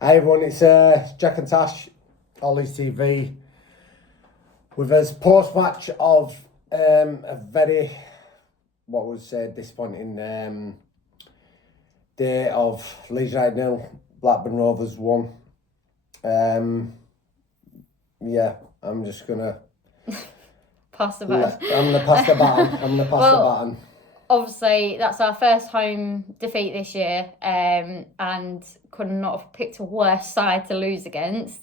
Hi everyone, it's Jack and Tash, Ollie's TV, with us post-match of a very, what was disappointing day of Leeds United 0, Blackburn Rovers 1. Yeah, I'm just going to... pass the baton. I'm going to pass the baton. Obviously, that's our first home defeat this year, and could not have picked a worse side to lose against.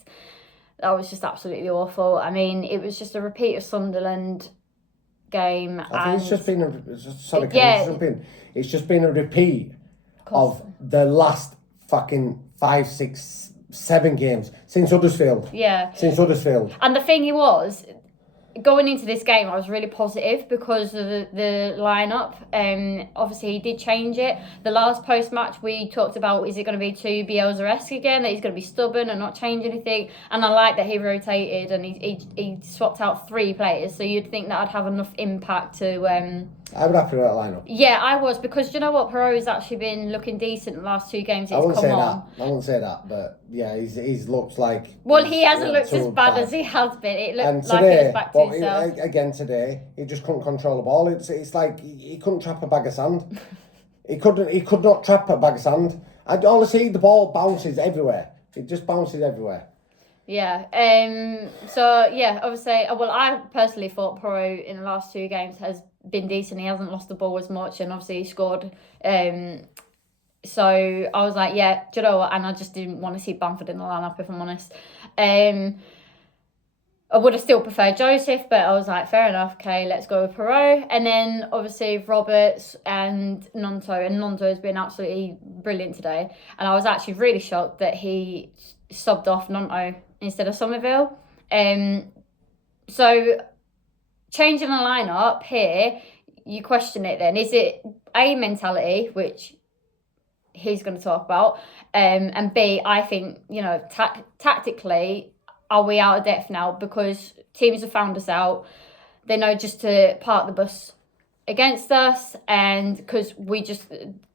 That was just absolutely awful. I mean, it was just a repeat of Sunderland game. I think it's just been a repeat of the last fucking 5, 6, 7 games since Huddersfield. Yeah. Since Huddersfield. And the thing was, going into this game, I was really positive because of the lineup. Obviously, he did change it. The last post-match, we talked about, is it going to be too Bielsa-esque again, that he's going to be stubborn and not change anything? And I like that he rotated and he swapped out 3 players, so you'd think that I'd have enough impact to... I would happy with that lineup. Yeah, I was, because do you know what? Perot has actually been looking decent the last 2 games. I wouldn't say that, but yeah, he's looked like... Well, he hasn't looked as bad as he has been. It looked like it was back to himself. Again today, he just couldn't control the ball. It's like he couldn't trap a bag of sand. He could not trap a bag of sand. Honestly, the ball bounces everywhere. It just bounces everywhere. Yeah. So yeah, obviously, well, I personally thought Perot in the last 2 games has been decent. He hasn't lost the ball as much, and obviously he scored. So I was like, yeah, do you know what? And I just didn't want to see Bamford in the lineup, if I'm honest. I would have still preferred Joseph, but I was like, fair enough, okay, let's go with Perot. And then obviously Roberts and Nonto, and Nonto has been absolutely brilliant today. And I was actually really shocked that he subbed off Nonto instead of Somerville. So changing the lineup here, you question it then. Is it A, mentality, which he's going to talk about, and B, I think, tactically, are we out of depth now? Because teams have found us out. They know just to park the bus against us, and because we just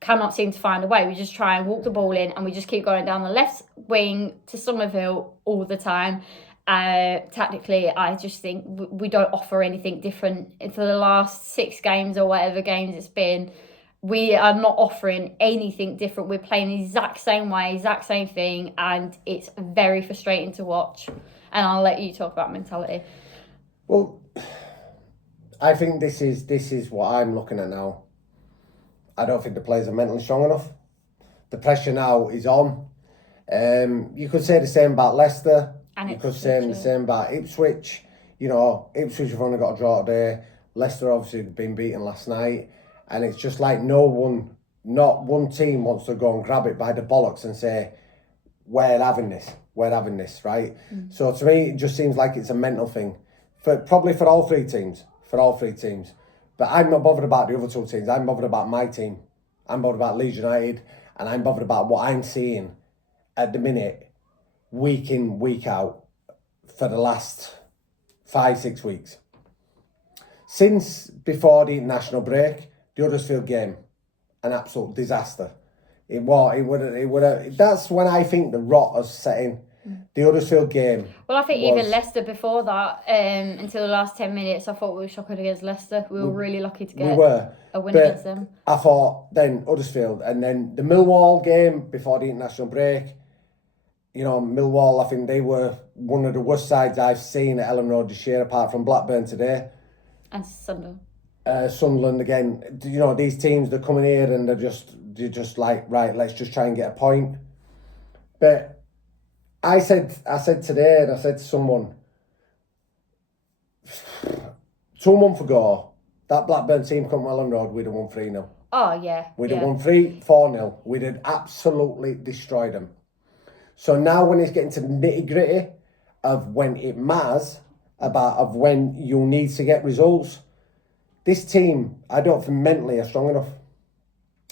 cannot seem to find a way. We just try and walk the ball in, and we just keep going down the left wing to Somerville all the time. Tactically, I just think we don't offer anything different. For the last 6 games or whatever games it's been, we are not offering anything different. We're playing the exact same way, exact same thing, and it's very frustrating to watch. And I'll let you talk about mentality. Well, I think this is what I'm looking at now. I don't think the players are mentally strong enough. The pressure now is on. You could say the same about Leicester. You could say the same about Ipswich. Ipswich have only got a draw today. Leicester obviously have been beaten last night. And it's just like not one team wants to go and grab it by the bollocks and say, we're having this, right? Mm. So to me, it just seems like it's a mental thing. Probably for all 3 teams. But I'm not bothered about the other 2 teams. I'm bothered about my team. I'm bothered about Leeds United. And I'm bothered about what I'm seeing at the minute, week in, week out, for the last 5, 6 weeks. Since before the international break, the Huddersfield game, an absolute disaster. It would. That's when I think the rot has set in. The Huddersfield game. Well, I think even Leicester before that, until the last 10 minutes, I thought we were shocking against Leicester. We were really lucky to get a win against them. I thought then Huddersfield, and then the Millwall game before the international break. Millwall, I think they were one of the worst sides I've seen at Ellen Road this year, apart from Blackburn today. And Sunderland. Sunderland again. These teams, they're coming here and they're just like, right, let's just try and get a point. But I said today, and I said to someone 2 months ago, that Blackburn team come to Ellen Road, we'd have won 3-0. Oh yeah. We'd have won 4-0. We'd have absolutely destroyed them. So now when it's getting to the nitty gritty of when it matters, of when you'll need to get results, this team, I don't think mentally are strong enough.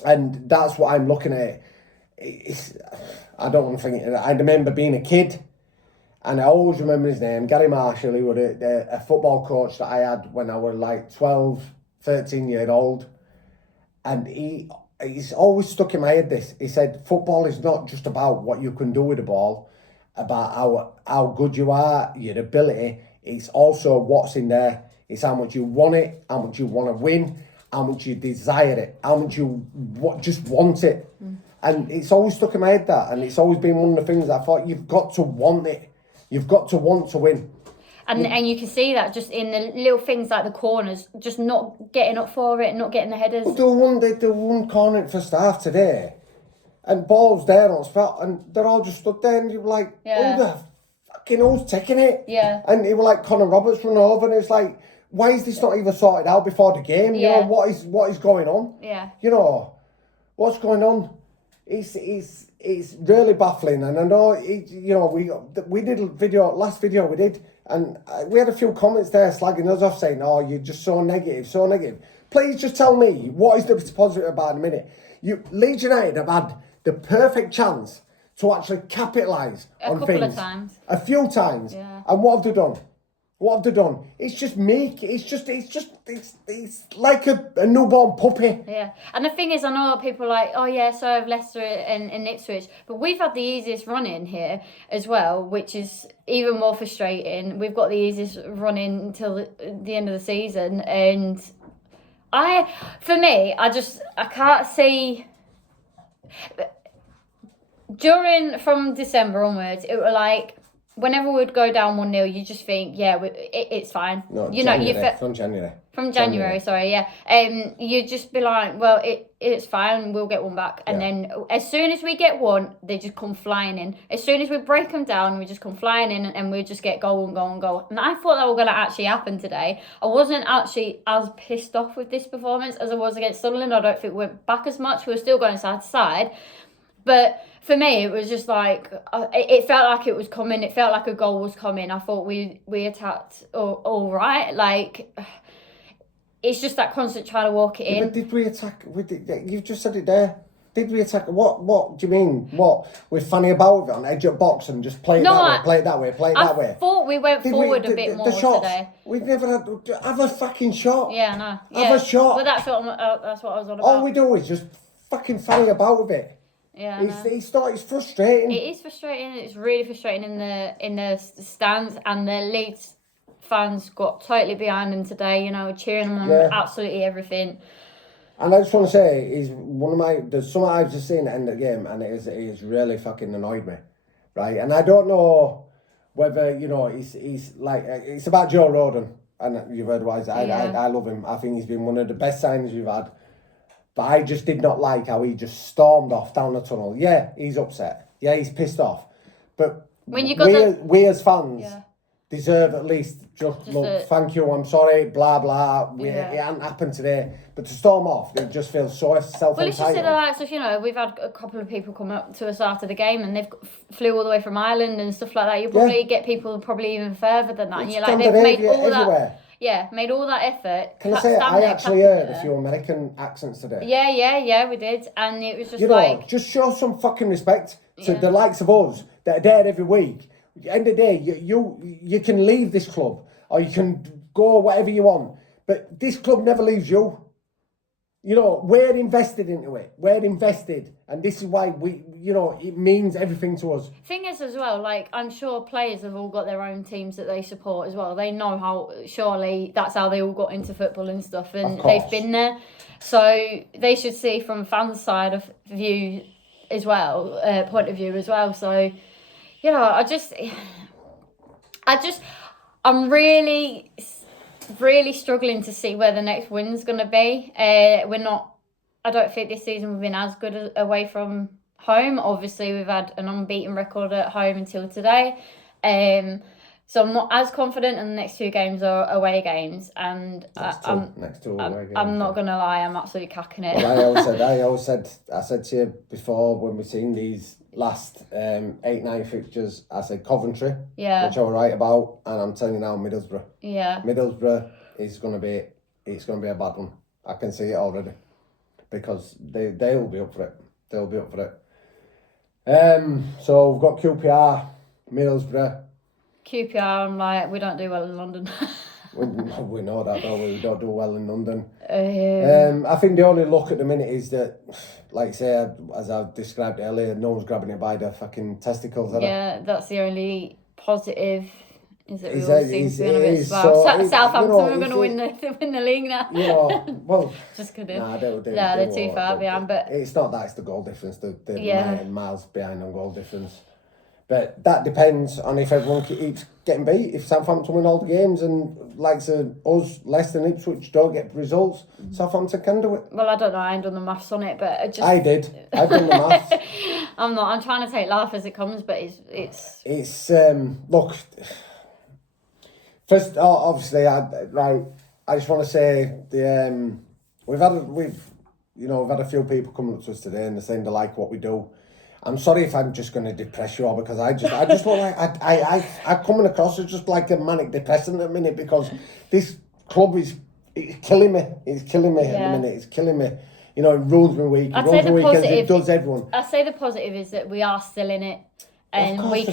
And that's what I'm looking at. I don't want to think. I remember being a kid, and I always remember his name, Gary Marshall, who was a football coach that I had when I was like 12, 13 years old. And he it's always stuck in my head this. He said, football is not just about what you can do with the ball, about how good you are, your ability. It's also what's in there. It's how much you want it, how much you want to win, how much you desire it, how much you just want it. And it's always stuck in my head that, and it's always been one of the things I thought, you've got to want it. You've got to want to win. And you can see that just in the little things like the corners, just not getting up for it, not getting the headers. Well, they one corner for staff today, and balls there on spot, and they're all just stood there, and you were like, Yeah. who the fucking who's taking it? Yeah. And it was like Conor Roberts run over, and it's like, why is this not even sorted out before the game? You know, what is going on? Yeah. You know, what's going on? It's really baffling, and I know we did last video we did, and we had a few comments there slagging us off, saying, "Oh, you're just so negative, so negative." Please just tell me what is the positive about in a minute. Leeds United have had the perfect chance to actually capitalise on things a couple of times, a few times, yeah. And what have they done? What have they done? It's just meek. It's like a newborn puppy. Yeah. And the thing is, I know people are like, oh yeah, so have Leicester and Ipswich. But we've had the easiest run in here as well, which is even more frustrating. We've got the easiest run in until the end of the season. And I can't see... From December onwards, it was like, whenever we'd go down 1-0, you just think, yeah, it's fine. No, from January. From January, sorry, yeah. You'd just be like, well, it's fine, we'll get one back. And then as soon as we get one, they just come flying in. As soon as we break them down, we just come flying in and we just get goal and goal and goal. And I thought that was going to actually happen today. I wasn't actually as pissed off with this performance as I was against Sunderland. I don't think we went back as much. We were still going side to side. But for me, it was just like, it felt like it was coming. It felt like a goal was coming. I thought we attacked all right. Like, it's just that constant trying to walk it in. But did we attack? You've just said it there. Did we attack? What do you mean? What? We're funny about it on edge of box and just play it that way, play it that way, play it that way. I thought we went forward a bit more today. We've never have a fucking shot. Yeah, no. Have a shot. But that's what I was on about. All we do is just fucking funny about with it. Yeah, it's frustrating. It is frustrating. It's really frustrating in the stands, and the Leeds fans got totally behind them today. You know, cheering them on absolutely everything. And I just want to say, there's something I've just seen at the end of the game, and it is really fucking annoyed me, right? And I don't know whether he's like, it's about Joe Rodon, and you've heard what I love him. I think he's been one of the best signings we've had. But I just did not like how he just stormed off down the tunnel. Yeah, he's upset. Yeah, he's pissed off. But when you got we as fans deserve at least just look, thank you, I'm sorry, blah, blah. It hadn't happened today. But to storm off, it just feels so self-entitled. Well, it's just the likes of, we've had a couple of people come up to us after the game and they've flew all the way from Ireland and stuff like that. You probably get people probably even further than that. And you're like, they've made all everywhere. That... Yeah, made all that effort. Can I say, I actually heard a few American accents today. Yeah, we did. And it was just just show some fucking respect to the likes of us that are there every week. At the end of the day, you can leave this club or you can go whatever you want. But this club never leaves you. We're invested into it. We're invested. And this is why it means everything to us. Thing is as well, like, I'm sure players have all got their own teams that they support as well. They know how, surely that's how they all got into football and stuff, and they've been there. So they should see from fans' side of view as well, point of view as well. So, I'm really struggling to see where the next win's going to be. I don't think this season we've been as good away from home. Obviously, we've had an unbeaten record at home until today. So I'm not as confident, and the next two games are away games. And I'm not going to lie, I'm absolutely cacking it. Well, I said to you before when we've seen these last 8-9 fixtures, I said Coventry, which I was right about, and I'm telling you now, Middlesbrough. Yeah. Middlesbrough is going to be a bad one. I can see it already, because they'll be up for it. They'll be up for it. So we've got QPR, Middlesbrough. QPR, I'm like, we don't do well in London. We know that, don't we? We don't do well in London. Yeah. I think the only look at the minute is that, like say, as I described earlier, no one's grabbing it by the fucking testicles. Yeah, that's the only positive. Is that we Is all that- seem is- to be on a bit it is, swell. so it- Southampton you know, are going to win the league now. You know, well, Just kidding. nah, They're too far behind, but it's not that, it's the goal difference. They're Yeah. miles behind on goal difference. But that depends on if everyone keeps getting beat. If Southampton win all the games and like us, Leicester and Ipswich don't get results, Southampton can do it. well, I don't know. I ain't done the maths on it, but I did. I've done the maths. I'm not. I'm trying to take life as it comes, but it's. It's look. First, obviously, I just want to say we've had a few people coming up to us today and they're saying they like what we do. I'm sorry if I'm just going to depress you all because I just want I coming across as just like a manic depressant at the minute because this club it's killing me. It's killing me at the minute. It's killing me. You know, it ruins my week. It ruins my weekends. It does everyone. I'd say the positive is that we are still in it, and we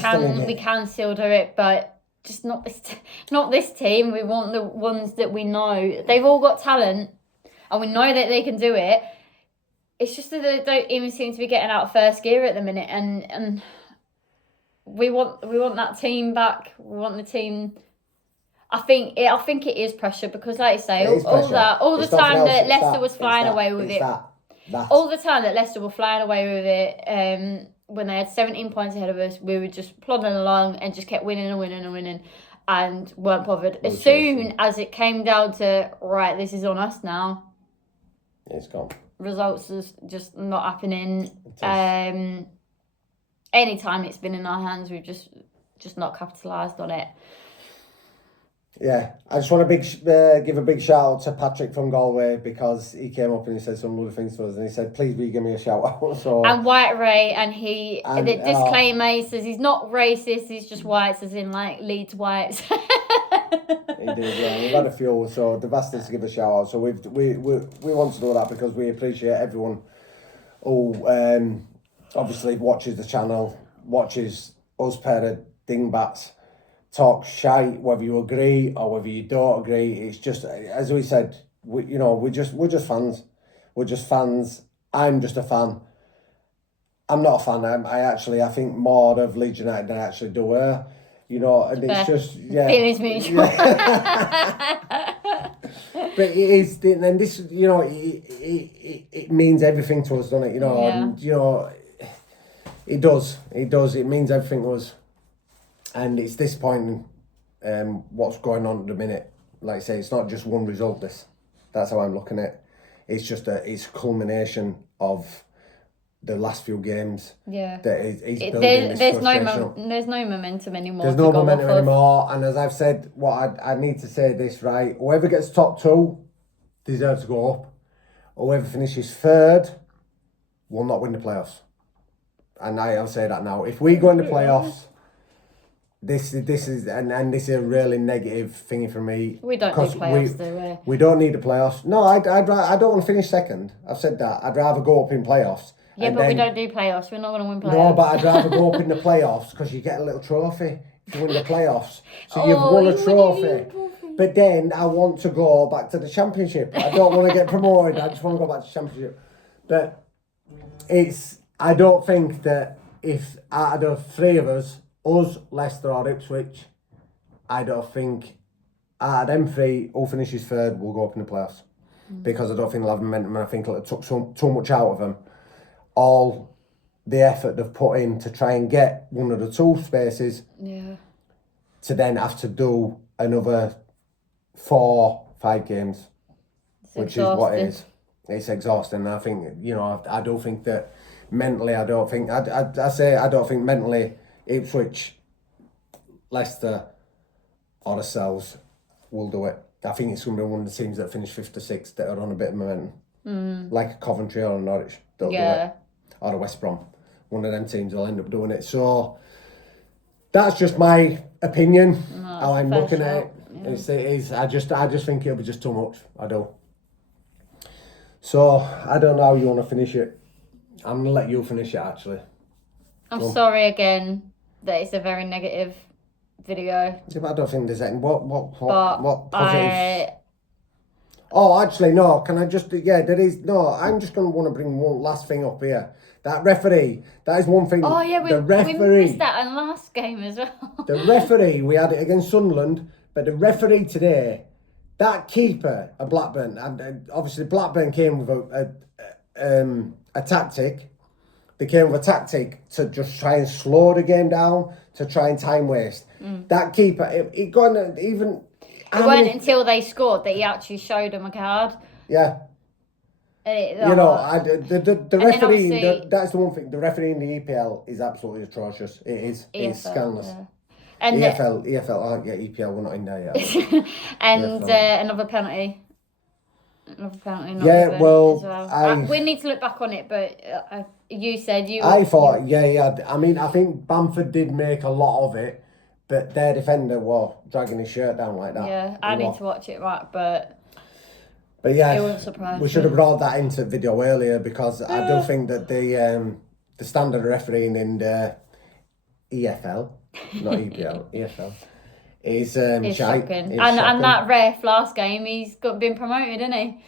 we can still do it, but just not this team. We want the ones that we know. They've all got talent, and we know that they can do it. It's just that they don't even seem to be getting out of first gear at the minute, and we want that team back. We want the team. I think it is pressure because, like I say, all the time that Leicester was flying away with it. All the time that Leicester were flying away with it, when they had 17 points ahead of us, we were just plodding along and just kept winning and weren't bothered. As soon as it came down to, right, this is on us now. It's gone. Results is just not happening. Anytime it's been in our hands, we've just not capitalised on it. Yeah, I just want to give a big shout out to Patrick from Galway because he came up and he said some lovely things to us and he said, please will you give me a shout out. So, and White Ray, the disclaimer, he says he's not racist, he's just whites as in like Leeds whites. He did, yeah. We've had a few, so they've asked us to give a shout out. So we want to do that because we appreciate everyone who obviously watches the channel, watches us pair of dingbats talk shite, whether you agree or whether you don't agree. It's just, as we said, we're just fans. We're just fans. I'm just a fan. I'm not a fan. I think more of Leeds United than I actually do her. You know, and it's just, yeah. Feelings mutual. But it is, and this, you know, it means everything to us, doesn't it? You know, and, you know, it does. It means everything to us. And it's disappointing what's going on at the minute. Like I say, it's not just one result, that's how I'm looking at it. It's just it's a culmination of the last few games. Yeah. That he's building there's no momentum anymore. There's no momentum anymore. And as I've said, I need to say this, right? Whoever gets top 2 deserves to go up. Whoever finishes 3rd will not win the playoffs. And I'll say that now. If we go in the playoffs, this is a really negative thing for me. We don't need playoffs, though. We don't need the playoffs. No, I don't want to finish 2nd. I've said that. I'd rather go up in playoffs. Yeah, but we don't do playoffs. We're not going to win playoffs. No, but I'd rather go up in the playoffs because you get a little trophy if you win the playoffs. So you've won a trophy. But then I want to go back to the Championship. I don't want to get promoted. I just want to go back to the Championship. But I don't think that if out of the 3 of us, Leicester or Ipswich, I don't think out of them 3, who finishes 3rd will go up in the playoffs. Because I don't think they'll have momentum and I think it took too much out of them. All the effort they've put in to try and get one of the 2 spaces to then have to do another 4-5 games, which is what it is. It's exhausting. I think, you know, I don't think that mentally, I don't think mentally Ipswich, Leicester or ourselves will do it. I think it's going to be one of the teams that finish 5th or 6th that are on a bit of momentum. Like a Coventry or a Norwich. They'll do it. Or a West Brom. One of them teams will end up doing it. So that's just my opinion, how I'm looking at it. Yeah. I just think it'll be just too much. I do. So I don't know how you want to finish it. I'm going to let you finish it, actually. I'm sorry again that it's a very negative video. Yeah, but I don't think there's any. What But positives? Oh, actually, no. Can I just? Yeah, there is. No, I'm just going to want to bring one last thing up here. That referee. That is one thing. Oh yeah, we missed that in last game as well. The referee, we had it against Sunderland, but the referee today, that keeper of Blackburn, and obviously Blackburn came with a tactic. They came with a tactic to just try and slow the game down, to try and time waste. That keeper, it got even. It wasn't until they scored that he actually showed him a card. Yeah. The referee, that's the one thing. The referee in the EPL is absolutely atrocious. It is. It's scandalous. Yeah. And EFL, EPL, we're not in there yet. And another penalty. Not yeah, well, as well. We need to look back on it, but you said you. I thought, yeah. I mean, I think Bamford did make a lot of it, but their defender was dragging his shirt down like that. Yeah, I need to watch it back, but yeah, it wouldn't surprise we should have brought that into video earlier because I do think that the standard refereeing in the EFL, not EPL, EFL, is shocking. And that ref last game, he's been promoted, isn't he?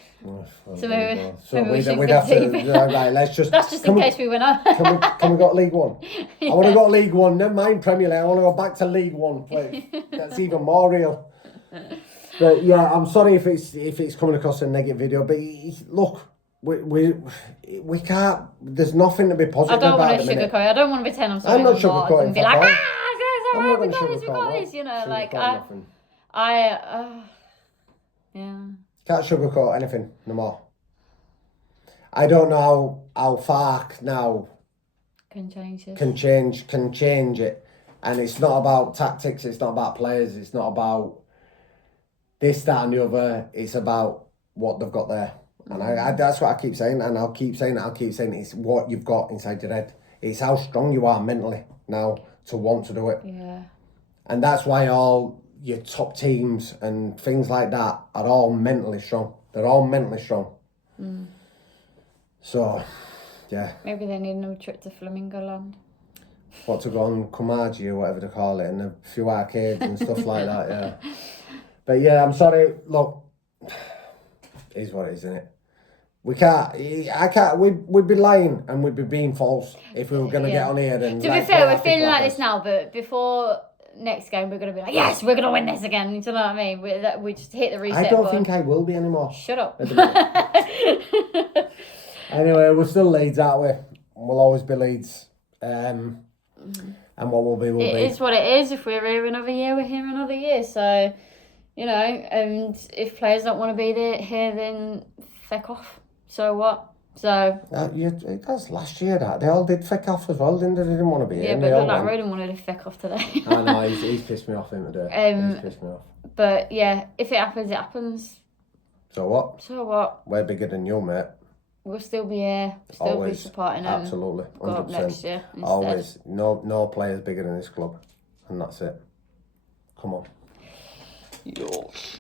So maybe we'd have to. Right, let's just. That's just in case we win out. Can we go to League One? Yeah. I want to go to League One. Never mind Premier League. I want to go back to League One, please. That's even more real. But yeah, I'm sorry if it's coming across a negative video. But look, we can't. There's nothing to be positive about. I don't want to sugarcoat. I don't want to pretend I'm sorry. I'm not sugarcoating. And be like, I'm not going to sugarcoat this. You know, like yeah. Can't sugarcoat anything no more. I don't know how far now can change it. Can change it. And it's not about tactics, it's not about players, it's not about this, that and the other. It's about what they've got there. And I that's what I keep saying, and I'll keep saying it. It's what you've got inside your head. It's how strong you are mentally now to want to do it. Yeah. And that's why all your top teams and things like that are all mentally strong. They're all mentally strong. So, yeah. Maybe they need another trip to Flamingo Land. What, to go on Kumaji or whatever they call it, and a few arcades and stuff like that, yeah. But yeah, I'm sorry, look, it is what it is, isn't it? We'd be lying and we'd be being false if we were going to get on here and... To be fair, we're feeling like this now, but before next game we're going to be like, yes, we're going to win this again. Do you know what I mean? We just hit the reset button. I don't think I will be anymore. Shut up. Anyway, we're still Leeds, aren't we? We'll always be Leeds. And what will be, will be. It is what it is. If we're here another year, we're here another year. So, you know, and if players don't want to be here, then feck off. So what? So... it was last year that. They all did feck off as well, didn't they? They didn't want to be here. Yeah, but look like Roden wanted to feck off today. I know, he's pissed me off him today. He's pissed me off. But yeah, if it happens, it happens. So what? So what? We're bigger than you, mate. We'll still be here. Still always, be supporting them. Absolutely. 100%. Go up next year instead. Always. No players bigger than this club. And that's it. Come on. Yours.